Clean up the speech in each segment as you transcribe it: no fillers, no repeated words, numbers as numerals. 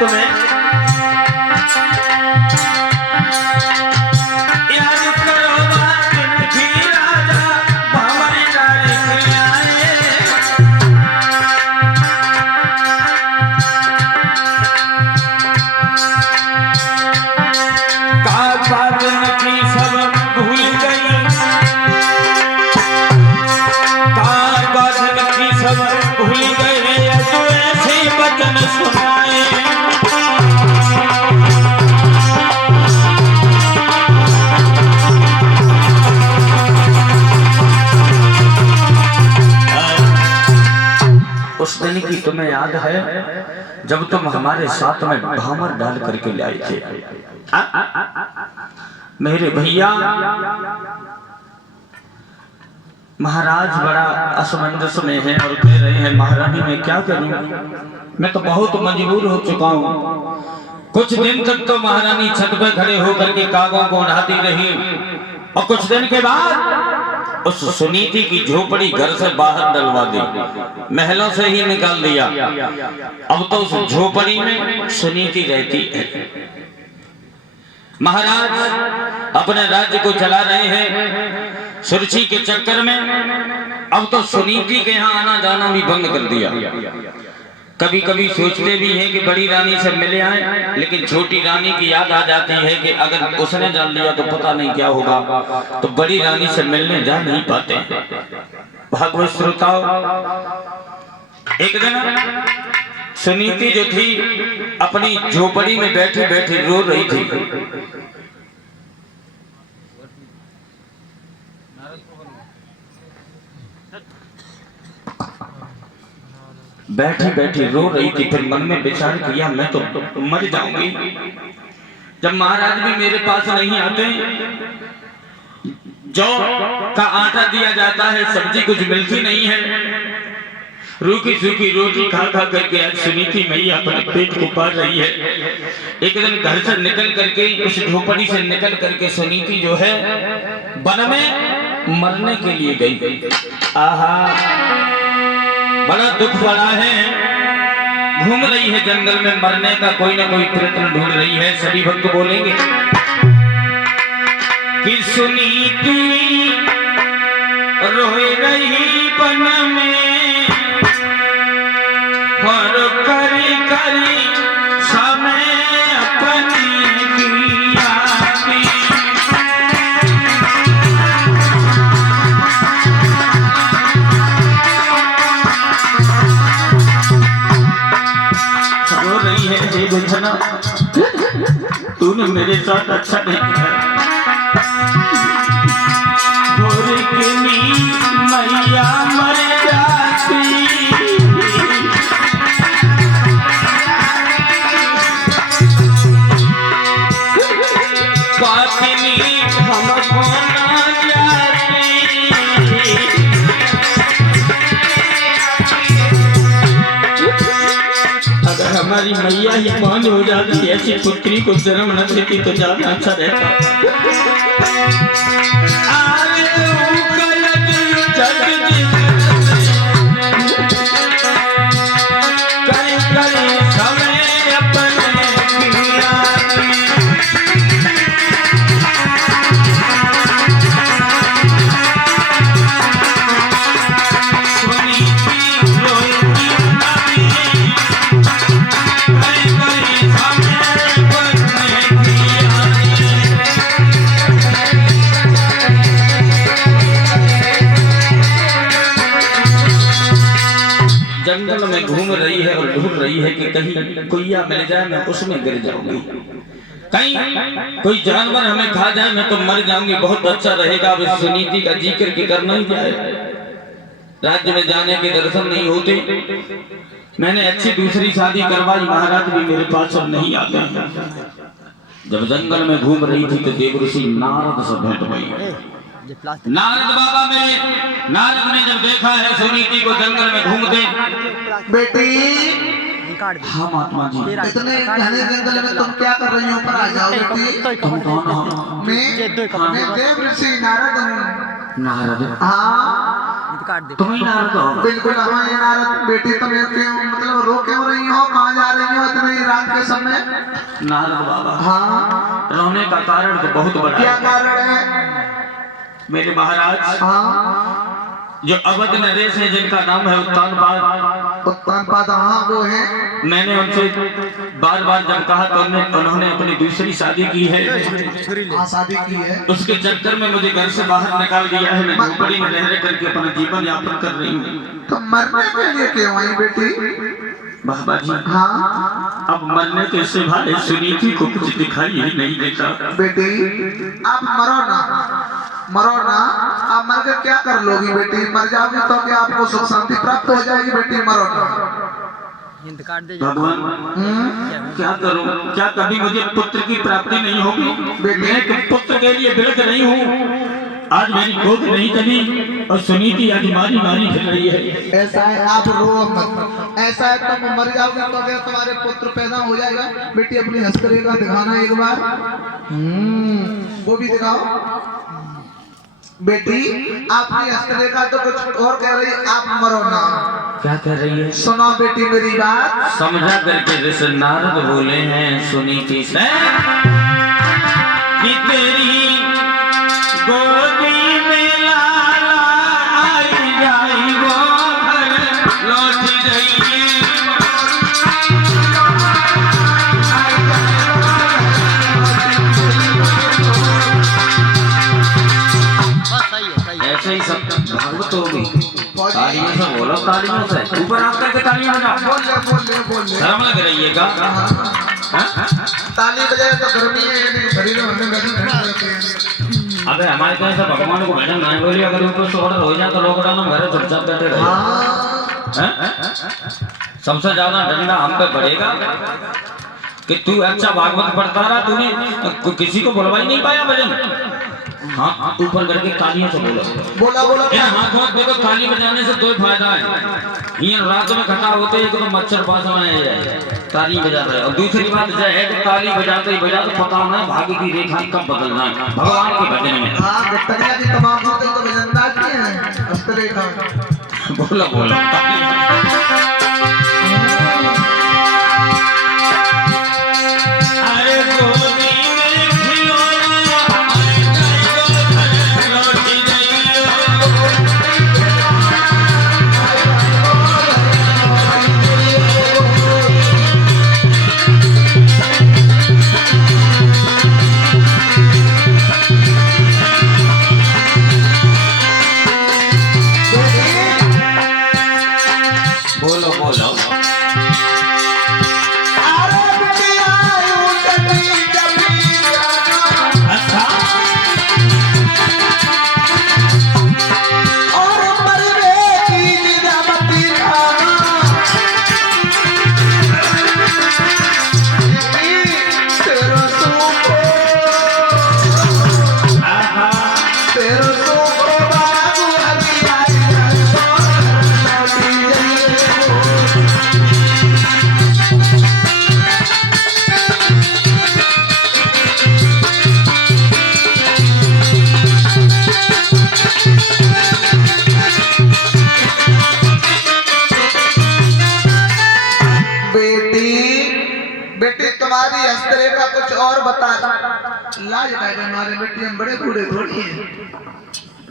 तुम्हें उस दिन की तुम्हें याद है जब तुम हमारे साथ में भामर डाल करके ले आए थे। मेरे भैया महाराज बड़ा असमंजस में है और कह रहे हैं महारानी मैं क्या करूं, मैं तो बहुत मजबूर हो चुका हूं। कुछ दिन तक तो महारानी छत पर खड़े होकर के कागों को उड़ाती रही और कुछ दिन के बाद उस सुनीति की झोपड़ी घर से बाहर डलवा दी, महलों से ही निकाल दिया। अब तो उस झोपड़ी में सुनीति रहती है। महाराज अपने राज्य को चला रहे हैं सुरुचि के चक्कर में। अब तो सुनीति के यहाँ आना जाना भी बंद कर दिया। कभी कभी सोचते भी हैं कि बड़ी रानी से मिले आए, लेकिन छोटी रानी की याद आ जाती है कि अगर उसने जान लिया तो पता नहीं क्या होगा, तो बड़ी रानी से मिलने जा नहीं पाते। भागवत श्रोताओ, एक दिन सुनीति जो थी अपनी झोपड़ी में बैठी बैठी रो रही थी। बैठी बैठी रो रही थी। फिर मन में विचार किया मैं तो मर जाऊंगी जब महाराज भी मेरे पास नहीं आते। जौ का आटा दिया जाता है, सब्जी कुछ मिलती नहीं है। रूखी सूखी रोटी खा खा करके आज सुनीति मैया अपने पेट को पाल रही है। एक दिन घर से निकल करके, उस झोपड़ी से निकल करके सुनीति जो है वन में मरने के लिए गई। आहा, बड़ा दुख पड़ा है। घूम रही है जंगल में, मरने का कोई ना कोई प्रयत्न ढूंढ रही है। सभी भक्त बोलेंगे कि सुनीति रोए रही वन में और करी करी समय अपनी बुझना। तूने मेरे साथ अच्छा नहीं किया। मैया मर जाती हमको ना जाती। अगर हमारी मैया ही पांच हो जाती, ऐसी पुत्री को जन्म न देती तो ज्यादा अच्छा रहता। जंगल में घूम रही है और ढूंढ रही है कि कहीं कुइया मिल जाए, मैं उसमें गिर जाऊंगी। कहीं कोई जानवर हमें खा जाए, मैं तो मर जाऊंगी, बहुत अच्छा रहेगा। अब इस सुनीति का जिक्र की करना ही जाए। राज्य में जाने के दर्शन नहीं होते। मैंने अच्छी दूसरी शादी करवाई, महाराज भी मेरे पास अब नहीं आते। जब जंगल में घूम रही थी तो देवऋषि नारद से भेंट हुई। नारद बाबा में नारद ने जब देखा है सुनीति को जंगल में घूमते, बेटी हाँ महात्मा जी, इतने घने जंगल में तुम क्या कर रही हो? ऊपर आ जाओ बेटी। तुम कौन हो? मैं देवऋषि नारद हूँ। नारद? हाँ, तुम ही नारद हो। बिल्कुल हाँ ये नारद बेटी तुम्हें क्यों मतलब रो क्यों रही हो, कहाँ जा रही हो इतनी रात के समय? नारद बाबा हाँ रोने का कारण तो बहुत बड़ा क्या है। कारण है? मेरे महाराज हाँ जो अवध नरेश है जिनका नाम है उत्तानपाद, उत्तानपाद हाँ वो है। मैंने उनसे बार बार जब कहा तो उन्होंने अपनी दूसरी शादी की है। हाँ शादी की है। उसके चक्कर में मुझे घर से बाहर निकाल दिया है। मैं झोपड़ी में रह करके अपना जीवन यापन कर रही हूँ। तो मरने के लिए क्यों आई बेटी? बाबा जी हाँ अब मरने के सिवाय सुनीति को कुछ दिखाई ही नहीं देता। बेटी आप मरो ना, मरो ना। आप मर कर क्या कर लोगी बेटी? मर जाओगी तो क्या आपको सुख शांति प्राप्त हो जाएगी बेटी? मरो ना। भगवान क्या करूं? क्या कभी मुझे पुत्र की प्राप्ति नहीं होगी? मैं एक पुत्र के लिए बिलख नहीं हूँ। आज मेरी गोद नहीं चली और सुनीति आज मारी मारी फिर रही है। ऐसा है आप रो मत। ऐसा है तुम मर जाओगे तो क्या तुम्हारे पुत्र पैदा हो जाएगा? बेटी अपनी हस्तरेखा दिखाना एक बार। वो भी दिखाओ बेटी। आपकी हस्तरेखा तो कुछ और कह रही है, आप मरो ना। क्या कह रही है? सुनो बेटी मेरी बात। समझा करके ऋषि नारद बोले हैं सुनीति से कि तेरी गोदी में लाला आई जाई वो घर लौट गई। ऐसे ही सब भागवत होगी। तालियों से बोलो, तालियों से ऊपर आप करके तालियां बजाओ। बोले शर्म लग रही है क्या? ताली बजाए तो गर्मी है शरीर में अबे हमारे तो ऐसा भगवान को भजन नहीं बोली। अगर ऊपर से ऑर्डर हो जाए तो लॉकडाउन में घर चुपचाप बैठे रहे। सबसे ज्यादा डंडा हम पे पड़ेगा कि तू अच्छा भागवत पढ़ता रहा, तूने किसी को बुलवा ही नहीं पाया भजन। हाँ ऊपर करके तालियों से बोलो। बोला इन हाथों में देखो ताली बजाने से दो फायदा है। ये रात में खटा होते एक तो मच्छर पास में आए ताली बजा रहे, और दूसरी बात यह है कि ताली बजाते ही बजाते पता ना भाग्य की रेखा कब बदलना है भगवान के भजन में। हाँ गट्टनिया की तमाम होते तो वजनदार की है हस्तरेखा। बोलो बोलो अरे गोदी में खिलौना लौट गई। बोलो बोलो अच्छा बेटी तुम्हारी हस्तरेखा कुछ और बता। लाज है हमारे बेटी, हम बड़े बूढ़े थोड़ी हैं।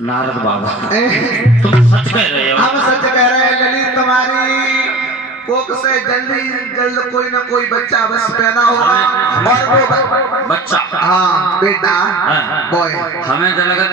नारद बाबा तुम सच कह रहे हो। हम सच कह रहे हैं ललित, तुम्हारी कोख से जल्दी जल्द कोई ना कोई बच्चा बस पैदा होगा। और वो बच्चा हाँ बेटा हाँ। बॉय हमें तो लगा